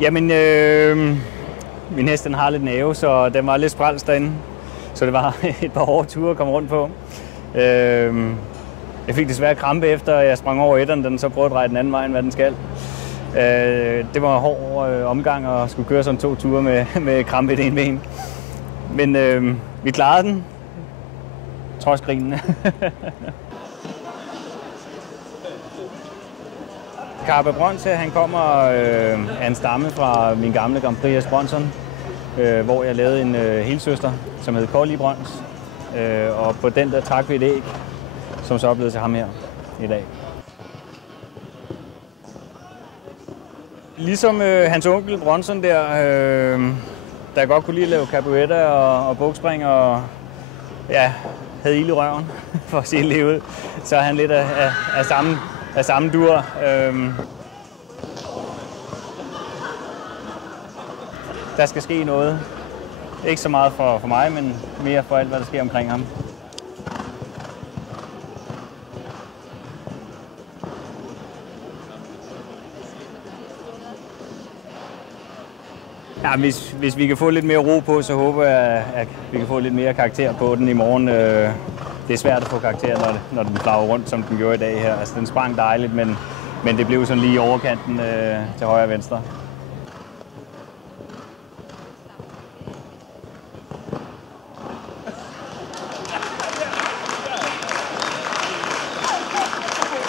Jamen, min hest den har lidt nerve, så den var lidt sprælst derinde. Så det var et par hårde ture at komme rundt på. Jeg fik desværre krampe efter, jeg sprang over etteren, den så prøvede at dreje den anden vej, end hvad den skal. Det var en hård omgang at skulle køre sådan 2 ture med krampe i det ene ben. Men vi klarede den, trods grinene. Carpe Brønds, han kommer af en stamme fra min gamle Grand Prix Bronson, hvor jeg lavede en helsøster, som hed Collie Brønds. Og på den der trak vi et æg, som så er blevet til ham her i dag. Ligesom hans onkel Bronson der godt kunne lide at lave capoeira og bogspring og ja, havde ild i røven, for at sige det ud, så er han lidt af samme dur. Der skal ske noget. Ikke så meget for mig, men mere for alt, hvad der sker omkring ham. Ja, hvis vi kan få lidt mere ro på, så håber jeg, at vi kan få lidt mere karakter på den i morgen. Det er svært at få karakter, når den flager rundt, som den gjorde i dag her. Altså, den sprang dejligt, men det blev sådan lige i overkanten til højre og venstre.